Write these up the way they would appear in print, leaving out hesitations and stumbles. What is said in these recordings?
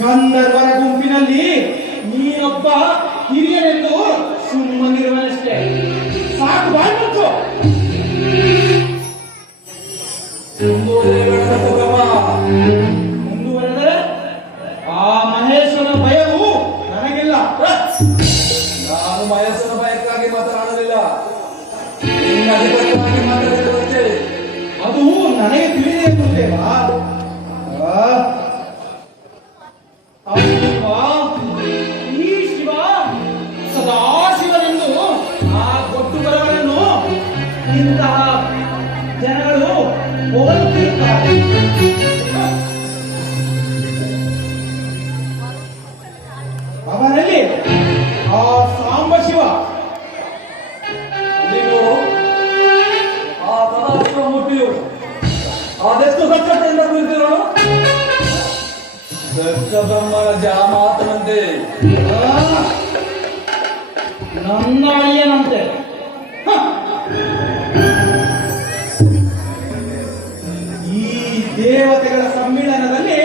ಗಂಧರ್ವರ ಗುಂಪಿನಲ್ಲಿ ನೀನೊಬ್ಬ ಹಿರಿಯನೆಂದು ಸುಮ್ಮನಿರುವನಷ್ಟೇ. ಸಾಕು, ಬಾಳ್ಬೇಕು. ಮುಂದುವರೆದರೆ ಆ ಮಹೇಶನ ಭಯವು ನನಗಿಲ್ಲ. ನಾನು ಮಹೇಶನ ಭಯಕ್ಕಾಗಿ ಮಾತನಾಡಲಿಲ್ಲ, ಅಧಿಕೃತವಾಗಿ ಮಾತನಾಡುತ್ತೇ. ಅದು ನನಗೆ ತಿಳಿದೇ ಇರುತ್ತೇವಾ? ಈ ಶಿವ ಸದಾಶಿವನೆಂದು ಆ ಗೊಟ್ಟು ಬರವರನ್ನು ಇಂತಹ ಜನಗಳು ಹೊಗಳುತ್ತಿರುತ್ತಾರೆ. ಅವರಲ್ಲಿ ಆ ಸಾಂಬ ಶಿವ, ಆ ಸದಾಶಿವ ಮೂರ್ತಿಯು ಅದೆಷ್ಟು ಸಚ್ಚತೆಯಿಂದ ಕುಳಿತಿರೋನು. ದಕ್ಷ ಬ್ರಹ್ಮನ ಜಾಮಾತನಂತೆ, ನನ್ನ ಅಳಿಯನಂತೆ. ಈ ದೇವತೆಗಳ ಸಮ್ಮಿಳನದಲ್ಲಿ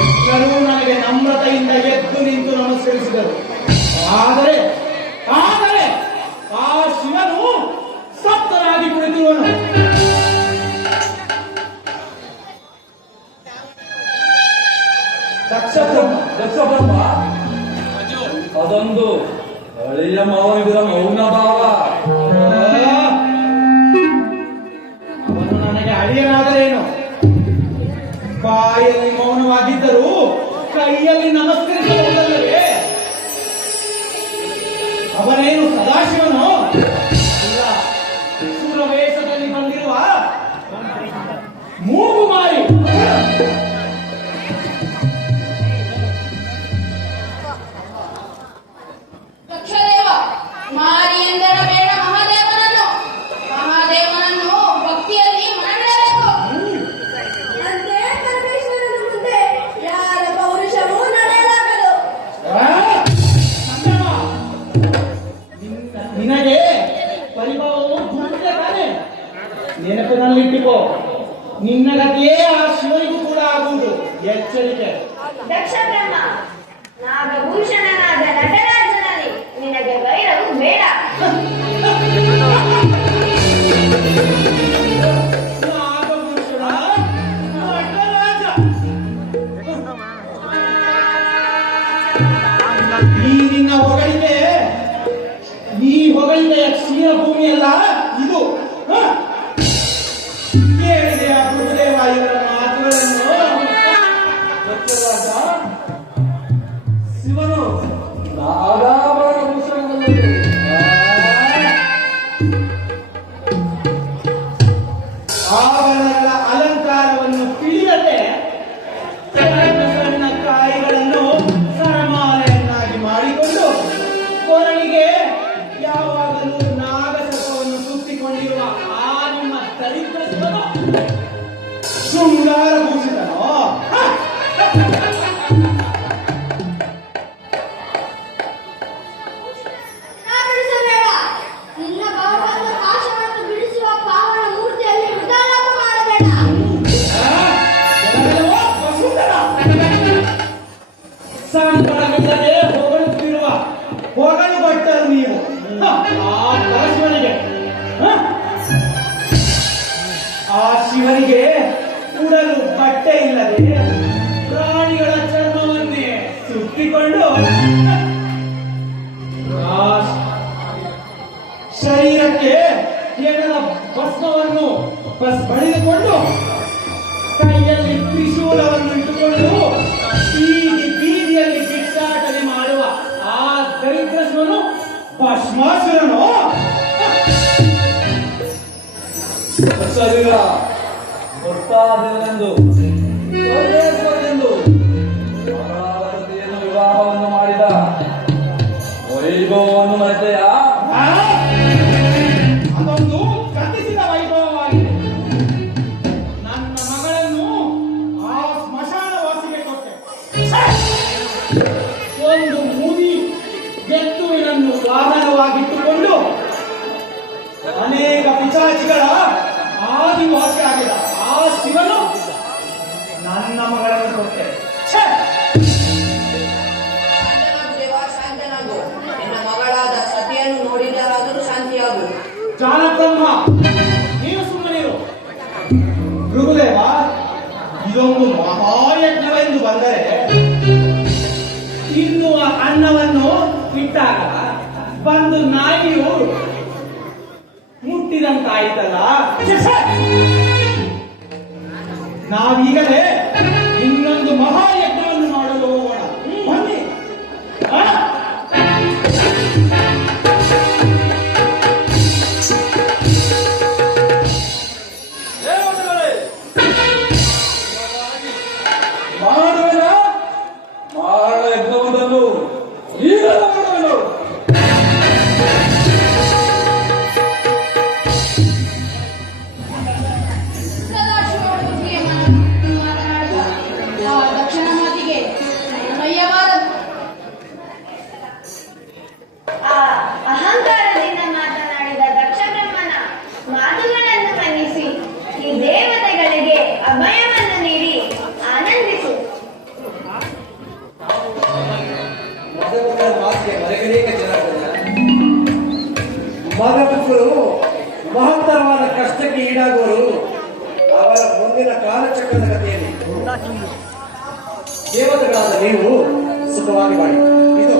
ಎಲ್ಲರೂ ನನಗೆ ನಮ್ರತೆಯಿಂದ ಎದ್ದು ನಿಂತು ನಮಸ್ಕರಿಸಿದರು. ಆದರೆ ಆದರೆ ಆ ಶಿವನು ಸತ್ತನಾಗಿ ಕುಳಿತಿರುವನು. ದಕ್ಷ ಬ್ರಹ್ಮ ಅದೊಂದು ಹಳೆಯ ಮಾವಿನ ಮೌನ ಭಾವ. ಅವನು ನನಗೆ ಅಳಿಯನಾದರೇನು? ಬಾಯಲ್ಲಿ ಮೌನವಾಗಿದ್ದರೂ ಕೈಯಲ್ಲಿ ನಮಸ್ಕರಿಸಬಹುದಲ್ಲವೇ? ಅವನೇನು ಸದಾಶಿವನು? ಇಲ್ಲ, ಸುರವೇಶದಲ್ಲಿ ಬಂದಿರುವ ಮೂಗುಮಾರಿ. ದಕ್ಷದೇವ, ಮಾರಿ ಎಂದರ ಬೇಡ ಮಹಾದೇವನನ್ನು. ಮಹಾದೇವನನ್ನು ಭಕ್ತಿಯಲ್ಲಿ ಮನವಿಡಬೇಕು. ಅಂತೆ ಪರಮೇಶ್ವರನ ಮುಂದೆ ಯಾರ ಪೌರುಷವೂ ನಡೆಯಲಾಗದು. ನಿನಗೆ ಪರಿಭಾವವು ಗುರುತಿದೆ ತಾನೆ? ನೆನಪಿನಲ್ಲಿಟ್ಟುಕೋ, ನಿನ್ನ ಗತಿಯೇ ಆ ಶಿವನಿಗೂ ಕೂಡ ಆಗುವುದು. ಎಚ್ಚರಿಕೆ. ದಕ್ಷ ಬ್ರಹ್ಮ, ನಾಗಭೂಷಣನಾದ ನಟರಾಜನಲ್ಲಿ ನಿನಗೆ ವೈರವು ಬೇಡ. ನಾಗಭೂಷಣ, ನಟರಾಜ. ಈ ನಿನ್ನ ಹೊಗಳಿಕೆ, ಈ ಹೊಗಳಿಕೆಯ ಕ್ಷೀಣ ಭೂಮಿಯಲ್ಲ ಇದು. ಕೇಳಿದೆ ಆ ಗುರುದೇವ ಇವರ ಮಾತುಗಳನ್ನು. ದಕ್ಷರಾಜ, ಶಿವನು ನಾಗಾಭರಣ ಭೂಷಣದಲ್ಲಿ ಆಭರಣಗಳ ಅಲಂಕಾರವನ್ನು ತಿಳಿಯದೆ ಸಣ್ಣ ಸಣ್ಣ ಕಾಯಿಗಳನ್ನು ಸರಮಾಲೆಯನ್ನಾಗಿ ಮಾಡಿಕೊಂಡು ಕೊರಳಿಗೆ ಯಾವಾಗಲೂ ನಾಗಸರ್ಪವನ್ನು ಸುತ್ತಿಕೊಂಡಿರುವ ಆ ನಿಮ್ಮ ದರಿದ್ರ ಶಿವನು ಶೃಂಗಾರ ಭೂಷಿತನೋ? ನಾಟಿಸಬೇಡ. ನಿನ್ನ ಭಾವವನ್ನು ಪಾಶವನ್ನು ಬಿಡಿಸುವ ಪಾವನ ಮೂರ್ತಿಯಲ್ಲಿ ಹೃದಯಾಪ ಮಾಡಬೇಡ. ಜನರೆಲ್ಲವೋ ವಸುಂಧರ. ಸಂಕಟವಿಲ್ಲದೆ ಹೊಗಳುತ್ತಿರುವ ಹೊಗಳು ಭಟ್ಟರು ನೀವು. ಆ ಪರಶಿವನಿಗೆ, ಆ ಶಿವನಿಗೆ ಉಡಲು ಬಟ್ಟೆ ಇಲ್ಲದೆ ಪ್ರಾಣಿಗಳ ಚರ್ಮವನ್ನೇ ಸುತ್ತಿಕೊಂಡು ಆ ಶರೀರಕ್ಕೆ ಕೇವಲ ಭಸ್ಮವನ್ನು ಬಳಿದುಕೊಂಡು ಕೈಯಲ್ಲಿ ತ್ರಿಶೂಲವನ್ನು ಇಟ್ಟುಕೊಂಡು ಬೀದಿಯಲ್ಲಿ ಭಿಕ್ಷಾಟನೆ ಮಾಡುವ ಆ ದರಿದ್ರಸ್ವನು ಭಸ್ಮಾಸುರನು. ಶರೀರ ಗೊತ್ತಾದೆಂದು ಮಗಳಾವತಿಯನ್ನು ವಿವಾಹವನ್ನು ಮಾಡಿದ ವೈಭವವನ್ನು ಮರೆತೆಯ. ಅದೊಂದು ಕಟ್ಟಿಸಿದ ವೈಭವವಾಗಿದೆ. ನನ್ನ ಮಗಳನ್ನು ಆ ಸ್ಮಶಾನ ವಾಸಿಗೆ ಕೊಟ್ಟೆ. ಒಂದು ಮುದಿ ಬೆತ್ತುವಿನನ್ನು ವಾಹನವಾಗಿಟ್ಟುಕೊಂಡು ಅನೇಕ ಪಿಶಾಚಿಗಳ ಆದಿವಾಸಿ ಆಗಿದ ಆ ಶಿವನು ಇದೊಂದು ಮಹಾಯಜ್ಞವೆಂದು ಬಂದರೆ ತಿನ್ನುವ ಅನ್ನವನ್ನು ಇಟ್ಟಾಗ ಬಂದು ನಾಯಿಯು ಮುಟ್ಟಿದಂತಾಯ್ತಲ್ಲ. ನಾವೀಗಲೇ ಇನ್ನೊಂದು ಮಹಾಯಜ್ಞವನ್ನು ಮಾಡಲು ಹೋಗೋಣ. ಬನ್ನಿ. ಆ? ದೇವತೆಗಳೇ, ಮಾಡುವೆನ ಮಾರಣ ಯಜ್ಞವನ್ನು ಈಗ ಮಾಡುವೆನು. ಸದಾಶಿವನ ಬುದ್ಧಿಗೆ ಮಾತನಾಡಿದ ಆ ದಕ್ಷಿಣ ಮಾತಿಗೆ ನಯ್ಯಬಾರದು. ಆ ಅಹಂಕಾರದಿಂದ ಮಾತನಾಡಿದ ದಕ್ಷ ಬ್ರಹ್ಮನ ಮಾತುಗಳನ್ನು ಮನ್ನಿಸಿ ಈ ದೇವತೆಗಳಿಗೆ ಅಭಯವನ್ನು ನೀಡಿ ಆನಂದಿಸು. ಮಗಮಕ್ಕಳು ಮಹತ್ತರವಾದ ಕಷ್ಟಕ್ಕೆ ಈಡಾಗುವರು. ಅವರ ಮುಂದಿನ ಕಾಲಚಕ್ರದ ಕಥೆಯಲ್ಲಿ ದೇವತೆಗಳಾದ ನೀವು ಸುಖವಾಗಿ ಮಾಡಿ. ಇದು